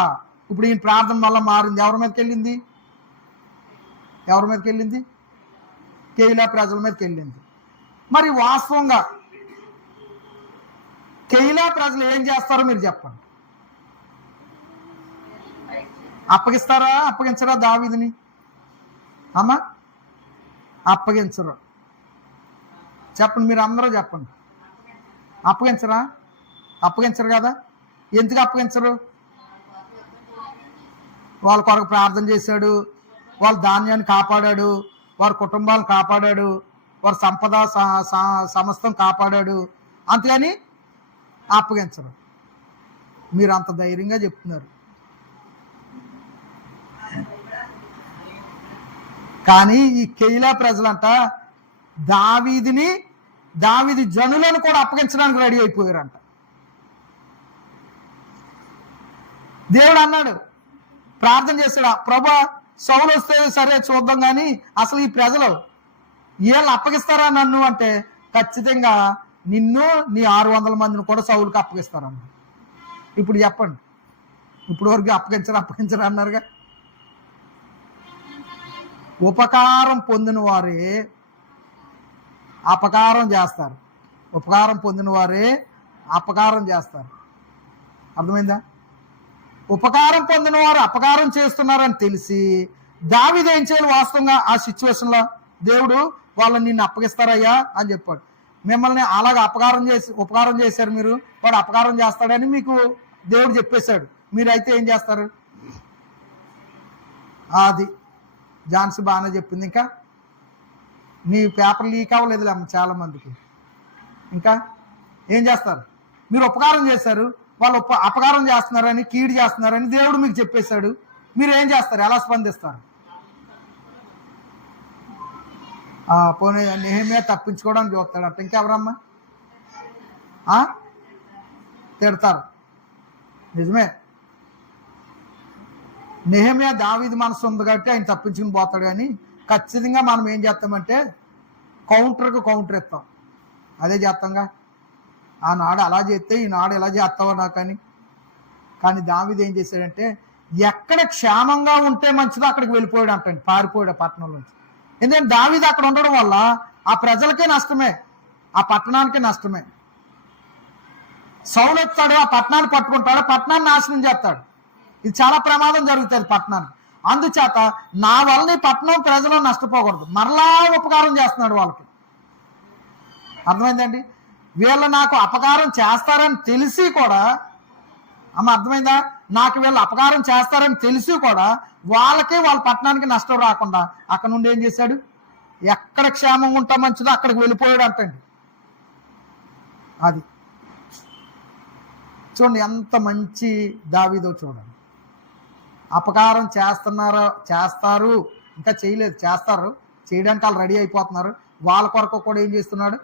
ఇప్పుడు ఈయన ప్రార్థన వల్ల మారింది. ఎవరి మీదకి వెళ్ళింది? ఎవరి మీదకి వెళ్ళింది? కేయిలా ప్రజల మీదకి వెళ్ళింది. మరి వాస్తవంగా కేయిలా ప్రజలు ఏం చేస్తారో మీరు చెప్పండి. అప్పగిస్తారా? అప్పగించరా దావిదిని? అమ్మా అప్పగించరు. చెప్పండి మీరు అందరూ చెప్పండి. అప్పగించరా? అప్పగించరు కదా? ఎందుకు అప్పగించరు? వాళ్ళ కొరకు ప్రార్థన చేశాడు. వాళ్ళ ధాన్యాన్ని కాపాడాడు. వారి కుటుంబాలను కాపాడాడు. వారి సంపద స- సమస్తం కాపాడాడు. అంతేగాని అప్పగించరు. మీరు అంత ధైర్యంగా చెప్తున్నారు. కానీ ఈ కెయిలా ప్రజలంట దావీదిని దావీది జనులను కూడా అప్పగించడానికి రెడీ అయిపోయారంట. దేవుడు అన్నాడు ప్రార్థన చేశాడు ప్రభా సౌలు వస్తే సరే చూద్దాం కానీ అసలు ఈ ప్రజలు ఏళ్ళు అప్పగిస్తారా నన్ను అంటే ఖచ్చితంగా నిన్ను నీ ఆరు వందల మందిని కూడా సౌలుకి అప్పగిస్తారన్న ఇప్పుడు చెప్పండి. ఇప్పుడు వరకు అప్పగించరు అప్పగించరు అన్నారుగా? ఉపకారం పొందిన వారే అపకారం చేస్తారు. ఉపకారం పొందిన వారే అపకారం చేస్తారు. అర్థమైందా? ఉపకారం పొందిన వారు అపకారం చేస్తున్నారని తెలిసి దావిది ఏం చేయాలి వాస్తవంగా ఆ సిచ్యువేషన్లో దేవుడు వాళ్ళని నిన్ను అప్పగిస్తారయ్యా అని చెప్పాడు. మిమ్మల్ని అలాగ అపకారం చేసి ఉపకారం చేశారు మీరు వాడు అపకారం చేస్తాడని మీకు దేవుడు చెప్పేశాడు. మీరైతే ఏం చేస్తారు? అది ఝాన్సీ బాగానే చెప్పింది ఇంకా. మీ పేపర్ లీక్ అవ్వలేదులే అమ్మ చాలా మందికి ఇంకా ఏం చేస్తారు? మీరు ఉపకారం చేశారు వాళ్ళు అపకారం చేస్తున్నారని కీడు చేస్తున్నారని దేవుడు మీకు చెప్పేశాడు. మీరు ఏం చేస్తారు? ఎలా స్పందిస్తారు? పోనీ నేమే తప్పించుకోవడానికి చూస్తాడు అట్ట ఇంకెవరమ్మా తిడతారు. నిజమే. నెహమియా దావీది మనసు ఉంది కాబట్టి ఆయన తప్పించుకుని పోతాడు కానీ ఖచ్చితంగా మనం ఏం చేస్తామంటే కౌంటర్కి కౌంటర్ ఇస్తాం అదే చేస్తాంగా? ఆనాడు అలా చేస్తే ఈనాడు ఎలా చేస్తావు నాకని కానీ దావిది ఏం చేశాడంటే ఎక్కడ క్షేమంగా ఉంటే మంచిదో అక్కడికి వెళ్ళిపోయాడు అంటండి పారిపోయాడు ఆ పట్టణం నుంచి ఎందుకంటే దావిది అక్కడ ఉండడం వల్ల ఆ ప్రజలకే నష్టమే ఆ పట్టణానికి నష్టమే. సౌలు వస్తాడు ఆ పట్టణాన్ని పట్టుకుంటాడు పట్టణాన్ని నాశనం చేస్తాడు. ఇది చాలా ప్రమాదం జరుగుతుంది పట్టణానికి. అందుచేత నా వల్ల ఈ పట్టణం ప్రజలు నష్టపోకూడదు. మరలా ఉపకారం చేస్తున్నాడు వాళ్ళకి. అర్థమైందండి? వీళ్ళు నాకు అపకారం చేస్తారని తెలిసి కూడా అమ్మ అర్థమైందా? నాకు వీళ్ళు అపకారం చేస్తారని తెలిసి కూడా వాళ్ళకే వాళ్ళ పట్టణానికి నష్టం రాకుండా అక్కడ నుండి ఏం చేశాడు? ఎక్కడ క్షేమం ఉంటా మంచిదో అక్కడికి వెళ్ళిపోయాడు అంటండి. అది. చూడండి ఎంత మంచి దావీదో చూడండి. అపకారం చేస్తున్నారో చేస్తారు. ఇంకా చేయలేదు చేస్తారు. చేయడానికి వాళ్ళు రెడీ అయిపోతున్నారు. వాళ్ళ కొరకు కూడా ఏం చేస్తున్నాడు?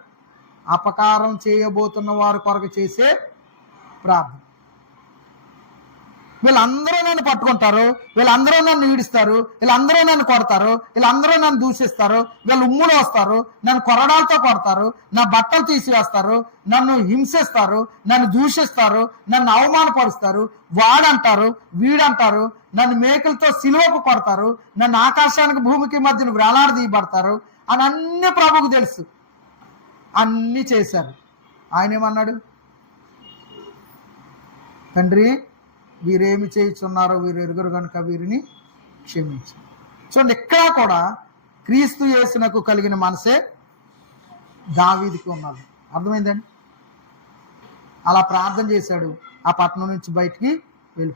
అపకారం చేయబోతున్న వారి కొరకు చేసే ప్రార్థన. వీళ్ళందరూ నన్ను పట్టుకుంటారు వీళ్ళందరూ నన్ను ఈడుస్తారు వీళ్ళందరూ నన్ను కొడతారు వీళ్ళందరూ నన్ను దూషిస్తారు వీళ్ళు ఉమ్ములు వస్తారు నన్ను కొరడాలతో కొడతారు నా బట్టలు తీసివేస్తారు నన్ను హింసిస్తారు నన్ను దూషిస్తారు నన్ను అవమానపరుస్తారు వాడంటారు వీడంటారు నన్ను మేకలతో సిలువకు కొడతారు నన్ను ఆకాశానికి భూమికి మధ్యన వేలాడదీయబడతారు అని అన్ని ప్రభుకు తెలుసు. అన్నీ చేశారు. ఆయన ఏమన్నాడు? తండ్రి వీరేమి చేయుచున్నారో వీరు ఎరుగురు కనుక వీరిని క్షమించు. చూడండి ఎక్కడా కూడా క్రీస్తు యేసునకు కలిగిన మనసే దావీదికి ఉన్నది. అర్థమైందండి? అలా ప్రార్థన చేశాడు. ఆ పట్టణం నుంచి బయటికి వెళ్ళిపో